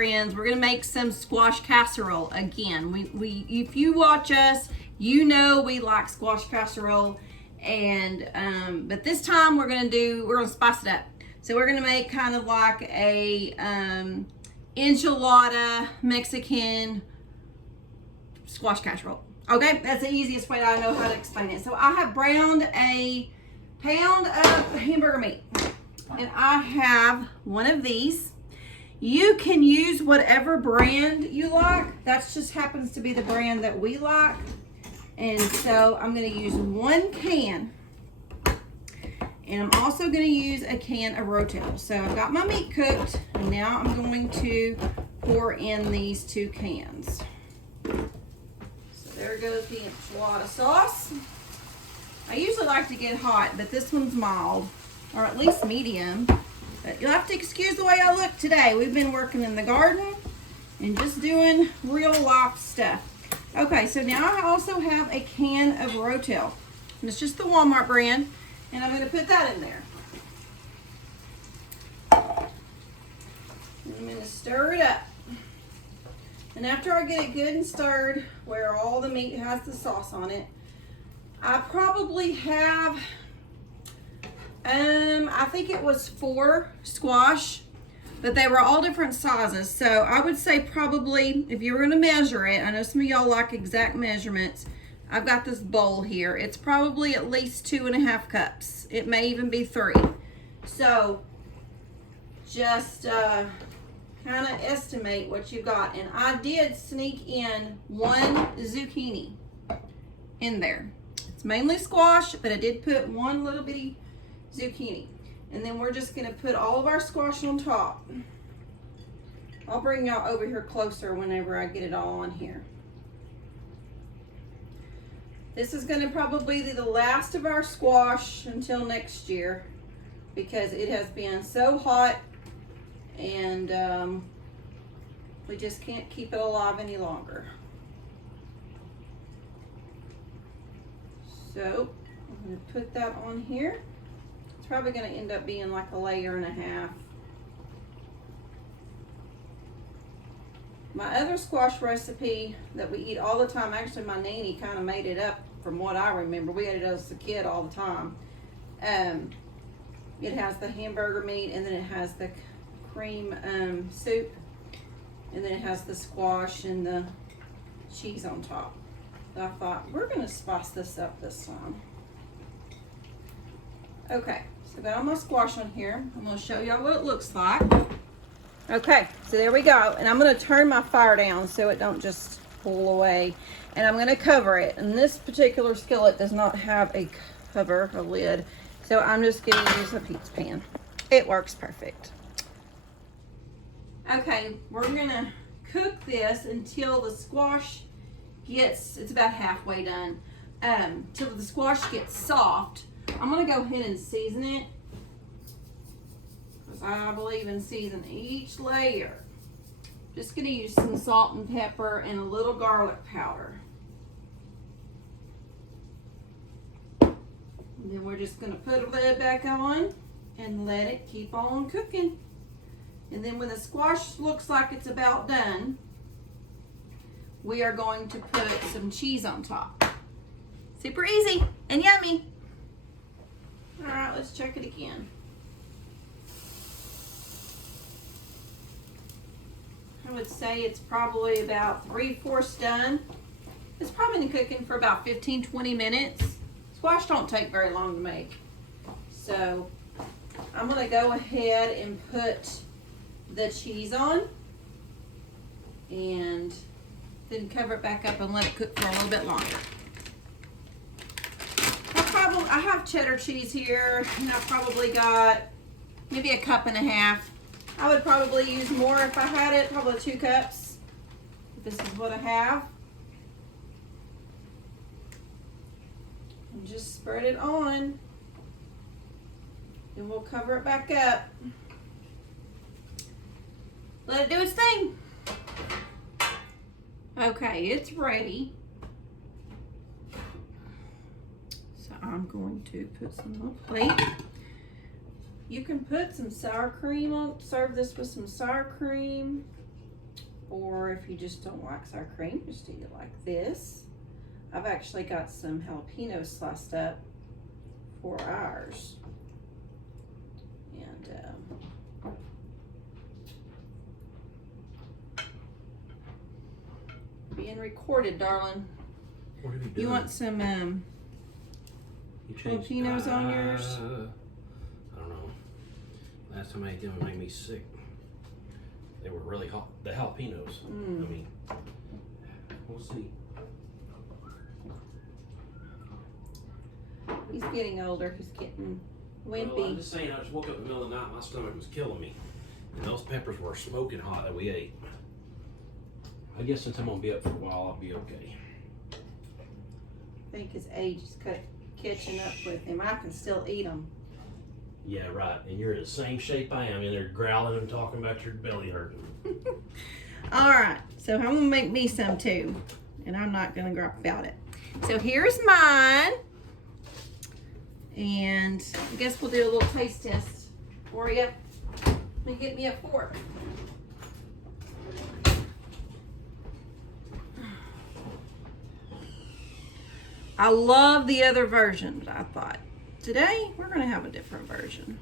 friends. We're gonna make some squash casserole again. We if you watch us, you know we like squash casserole, and but this time we're gonna spice it up. So we're gonna make kind of like a enchilada Mexican squash casserole. Okay, that's the easiest way that I know how to explain it. So I have browned a pound of hamburger meat, and I have one of these. You can use whatever brand you like. That just happens to be the brand that we like. And so I'm gonna use 1 can. And I'm also gonna use a can of Rotel. So I've got my meat cooked, and now I'm going to pour in these 2 cans. So there goes the enchilada sauce. I usually like to get hot, but this one's mild, or at least medium. But you'll have to excuse the way I look today. We've been working in the garden and just doing real life stuff. Okay, so now I also have a can of Rotel. And it's just the Walmart brand, and I'm gonna put that in there. And I'm gonna stir it up. And after I get it good and stirred, where all the meat has the sauce on it, I probably have, I think it was 4 squash, but they were all different sizes. So I would say probably, if you were gonna measure it, I know some of y'all like exact measurements. I've got this bowl here. It's probably at least 2.5 cups. It may even be 3. So just kind of estimate what you got. And I did sneak in 1 zucchini in there. It's mainly squash, but I did put 1 little bitty zucchini. And then we're just gonna put all of our squash on top. I'll bring y'all over here closer whenever I get it all on here. This is gonna probably be the last of our squash until next year, because it has been so hot, and we just can't keep it alive any longer. So I'm going to put that on here. It's probably going to end up being like 1.5 layers. My other squash recipe that we eat all the time, actually my nanny kind of made it up from what I remember. We ate it as a kid all the time. It has the hamburger meat, and then it has the cream soup, and then it has the squash and the cheese on top. So I thought, we're gonna spice this up this time. Okay, so I've got all my squash on here. I'm gonna show y'all what it looks like. Okay, so there we go. And I'm gonna turn my fire down so it don't just pull away. And I'm gonna cover it. And this particular skillet does not have a cover, a lid. So I'm just gonna use a pizza pan. It works perfect. Okay, we're gonna cook this until the squash gets, it's about halfway done, till the squash gets soft. I'm gonna go ahead and season it, because I believe in seasoning each layer. Just gonna use some salt and pepper and a little garlic powder. And then we're just gonna put a lid back on and let it keep on cooking. And then when the squash looks like it's about done, we are going to put some cheese on top. Super easy and yummy. All right, let's check it again. I would say it's probably about 3/4 done. It's probably been cooking for about 15-20 minutes. Squash don't take very long to make. So I'm gonna go ahead and put the cheese on and then cover it back up and let it cook for a little bit longer. I have cheddar cheese here, and I've probably got maybe 1.5 cups. I would probably use more if I had it, probably 2 cups. This is what I have. And just spread it on. Then we'll cover it back up. Let it do its thing. Okay, it's ready. So I'm going to put some on a plate. You can put some sour cream on, serve this with some sour cream. Or if you just don't like sour cream, just eat it like this. I've actually got some jalapenos sliced up for ours. And being recorded, darling. What have you done? You want some jalapenos on yours? I don't know. Last time I ate them, it made me sick. They were really hot. The jalapenos. I mean, we'll see. He's getting older. He's getting wimpy. Well, I'm just saying, I just woke up in the middle of the night, my stomach was killing me. And those peppers were smoking hot that we ate. I guess since I'm gonna be up for a while, I'll be okay. I think his age is catching up with him. I can still eat them. Yeah, right. And you're the same shape I am, and they're growling and talking about your belly hurting. All right, so I'm gonna make me some too, and I'm not gonna gripe about it. So here's mine, and I guess we'll do a little taste test for you. Let me get me a fork. I love the other version, but I thought today we're gonna have a different version.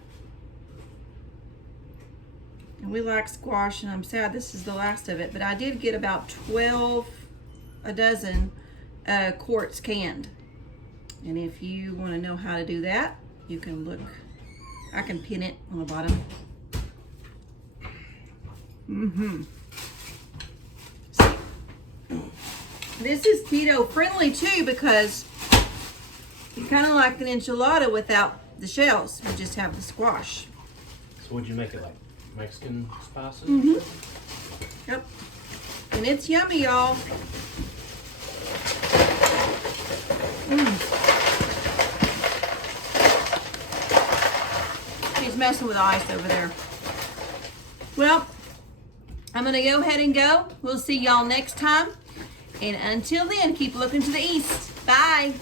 And we like squash, and I'm sad this is the last of it, but I did get about a dozen quarts canned. And if you want to know how to do that, you can look. I can pin it on the bottom. This is keto friendly too, because it's kind of like an enchilada without the shells. You just have the squash. So would you make it like Mexican spices? Yep. And it's yummy, y'all. He's messing with ice over there. Well, I'm going to go ahead and go. We'll see y'all next time. And until then, keep looking to the east. Bye.